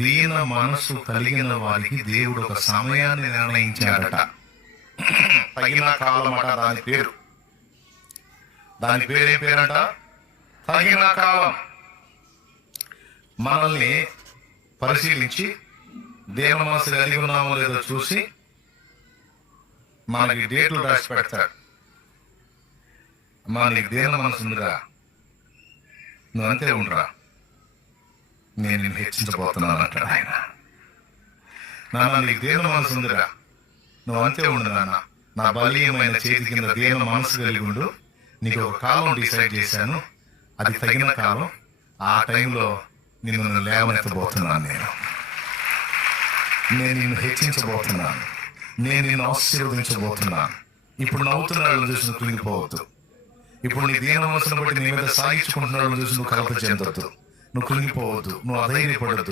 దీన మనసు కలిగిన వారికి దేవుడు ఒక సమయాన్ని నిర్ణయించాడట. తగిన కాలం అట దాని పేరు. దాని పేరేం పేరంట? తగిన కాలం. మనల్ని పరిశీలించి దీన మనసు కలిగి ఉన్నామో లేదో చూసి మనకి డేట్లు రాసి పెడతాడు. నీకు దీన మనసు ఉందిరా, నువ్వు అంతే ఉండరా, నేను నిన్ను హెచ్చించబోతున్నాను అంటాడు ఆయన. నాన్న నీకు దీన మనసు ఉందిరా, నువ్వు అంతే ఉండు నాన్న, నా బలీయమైన చేతి కింద దీన మనసు కలిగి ఉండు, నీకు ఒక కాలం డిసైడ్ చేశాను, అది తగిన కాలం, ఆ టైంలో నిన్ను లేవనెత్తబోతున్నాను, నేను నిన్ను హెచ్చించబోతున్నాను, నేను నిన్ను ఆశీర్వదించబోతున్నాను. ఇప్పుడు నవ్వుతున్నాడు చూసి నువ్వు కృంగిపోవద్దు. ఇప్పుడు నీ దీన మనసును బట్టి నీ మీద సాగించుకుంటున్నాడు చూసి నువ్వు కలత చెందొద్దు, నువ్వు కృంగిపోవద్దు, నువ్వు అధైర్యపడద్దు.